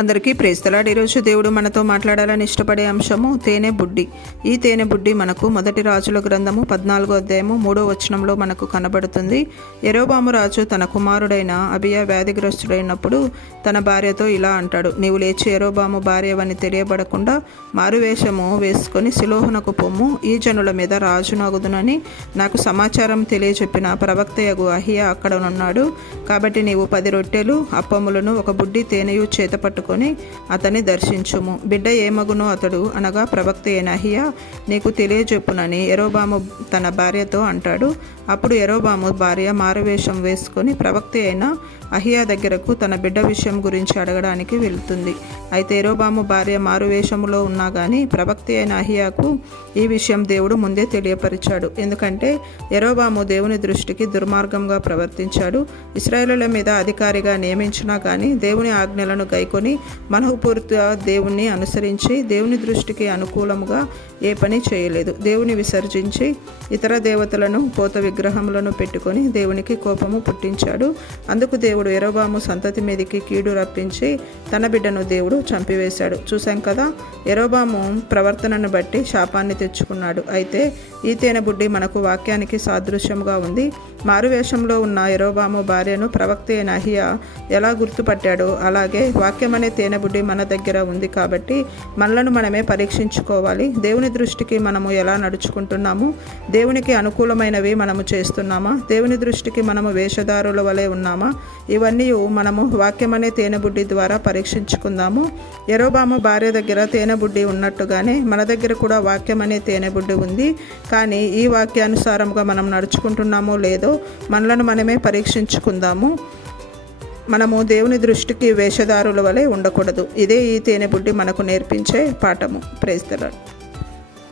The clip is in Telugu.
అందరికీ ప్రేస్తలాడు ఈరోజు దేవుడు మనతో మాట్లాడాలని ఇష్టపడే అంశము తేనె బుడ్డి. ఈ తేనె బుడ్డి మనకు మొదటి రాజుల గ్రంథము పద్నాలుగో అధ్యాయము మూడో వచనంలో మనకు కనబడుతుంది. ఎరోబాము రాజు తన కుమారుడైన అభియ వ్యాధిగ్రస్తుడైనప్పుడు తన భార్యతో ఇలా అంటాడు నీవు లేచి ఎరోబాము భార్యవని తెలియబడకుండా మారువేషము వేసుకొని సిలోహనకు పొమ్ము. ఈ జనుల మీద రాజునగుదునని నాకు సమాచారం తెలియచెప్పిన ప్రవక్తయగు అహియా అక్కడనున్నాడు కాబట్టి నీవు పది రొట్టెలు అప్పములను ఒక బుడ్డి తేనెయు చేతపట్టు పట్టుకొని అతన్ని దర్శించుము. బిడ్డ ఏమగునో అతడు అనగా ప్రవక్త అయిన అహియా నీకు తెలియజెప్పునని ఎరోబాము తన భార్యతో అంటాడు. అప్పుడు ఎరోబాము భార్య మారువేషం వేసుకొని ప్రవక్త అయిన అహియా దగ్గరకు తన బిడ్డ విషయం గురించి అడగడానికి వెళుతుంది. అయితే ఎరోబాము భార్య మారువేషములో ఉన్నా కానీ ప్రవక్త అయిన అహియాకు ఈ విషయం దేవుడు ముందే తెలియపరిచాడు. ఎందుకంటే ఎరోబాము దేవుని దృష్టికి దుర్మార్గంగా ప్రవర్తించాడు. ఇస్రాయేలుల మీద అధికారిగా నియమించినా కానీ దేవుని ఆజ్ఞలను గైకొని మనఃపూర్తిగా దేవుణ్ణి అనుసరించి దేవుని దృష్టికి అనుకూలముగా ఏ పని చేయలేదు. దేవుని విసర్జించి ఇతర దేవతలను పోత విగ్రహములను పెట్టుకొని దేవునికి కోపము పుట్టించాడు. అందుకు దేవుడు ఎరోబాము సంతతి మీదకి కీడు రప్పించి తన బిడ్డను దేవుడు చంపివేశాడు. చూశాం కదా ఎరోబాము ప్రవర్తనను బట్టి శాపాన్ని తెచ్చుకున్నాడు. అయితే ఈ తేనెబుడ్డి మనకు వాక్యానికి సాదృశ్యముగా ఉంది. మారువేషంలో ఉన్న ఎరోబాము భార్యను ప్రవక్త అయిన అహియా ఎలా గుర్తుపట్టాడో అలాగే వాక్యమని అనే తేనెబుడ్డి మన దగ్గర ఉంది కాబట్టి మనలను మనమే పరీక్షించుకోవాలి. దేవుని దృష్టికి మనము ఎలా నడుచుకుంటున్నాము? దేవునికి అనుకూలమైనవి మనము చేస్తున్నామా? దేవుని దృష్టికి మనము వేషధారుల వలె ఉన్నామా? ఇవన్నీ మనము వాక్యం అనే తేనెబుడ్డి ద్వారా పరీక్షించుకుందాము. ఎరోబాము భార్య దగ్గర తేనెబుడ్డి ఉన్నట్టుగానే మన దగ్గర కూడా వాక్యం అనే తేనెబుడ్డి ఉంది. కానీ ఈ వాక్యానుసారంగా మనం నడుచుకుంటున్నామో లేదో మనలను మనమే పరీక్షించుకుందాము. మనము దేవుని దృష్టికి వేషధారుల వలె ఉండకూడదు. ఇదే ఈ తేనె బుడ్డి మనకు నేర్పించే పాఠము. ప్రేస్తలాడు